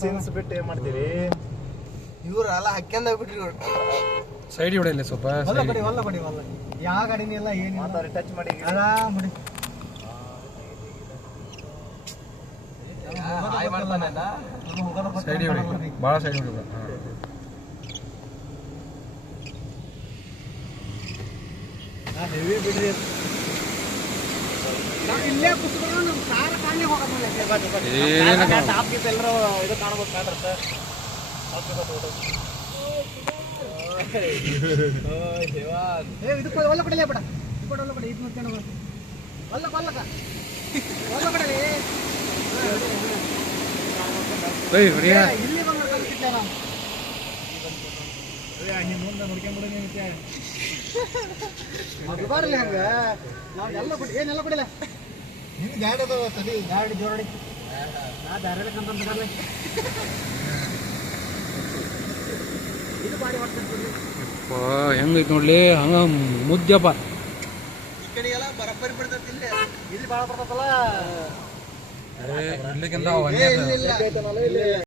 scenes ಬಿಟ್ಟು ಏನ್ ಮಾಡ್ತೀರಿ ಇವ್ರು ಅಲ್ಲ ಹಕ್ಕೆಂದ ಬಿಟ್ರಿ ಸೈಡ್ ಹೊಡೆಯಲ್ಲ ಸ್ವಲ್ಪ ಯಾವ ಗಾಡಿನ ಇಲ್ಲ ಏನು ಟಚ್ ಮಾಡಿ ಆರಾಮ್ ಸೈಡ್ ಹೊಡಿ ಭಾಳ ಸೈಡ್ ಹೊಡಿ ಹೆವಿ ಬಿಡ್ರಿ ಇಲ್ಲೇ ಕುತ್ಕೊಂಡು ನಮ್ಮ ಕಾರ್ ಕಾಣೆ ಹೋಗೋದಿಲ್ಲ ಟಾಪ್ ಗೀಪ್ ಎಲ್ಲರೂ ಇದು ಕಾಣ್ಬೋದು ಕಾಣ್ರತ್ತೆ ಇದಕ್ಕೆ ಒಲ್ಲ ಕಡೆಯಲ್ಲ ಬೇಡ ಇದು ಒಲ್ಲ ಕಡೆ ಇದು ನೋಡ್ಕೊಂಡು ಒಲ್ಲಕ ಒಲ್ಲಕ ಒಲ್ಲ ಕಡೆ ಇಲ್ಲಿ ಬಂದ್ರೆ ಕಲ್ತಿದ್ದೆ ನಾವು ಮುಂದೆ ನೋಡ್ಕೊಂಡ್ಬಿಡ ಬರ್ಲಿ ಹಂಗ ನಾವು ಎಲ್ಲ ಕೊಡಿ ಏನೆಲ್ಲ ಕೊಡಿಲ್ಲ ನಿನ್ ಗಾಡಿ ಅದಾವ ತಡಿ ಗಾಡಿ ಜೋಡಿ ನಾ ದಾರಿ ಕಂತ ಬರ್ಲಿ ಇದು ಬಾಡಿ ಮಾಡ್ತೀನಿ ಹೆಂಗೈತೆ ನೋಡ್ಲಿ ಹಂಗ ಮುದ್ದಪ್ಪ ಈ ಕಡೆಗೆಲ್ಲ ಬರಬ್ಬರಿ ಬಿಡ್ತೈತಿ ಇಲ್ಲಿ ಭಾಳ ಬರ್ತೈತಲ್ಲ ಇರ್ಲಿಕ್ಕಿಂತ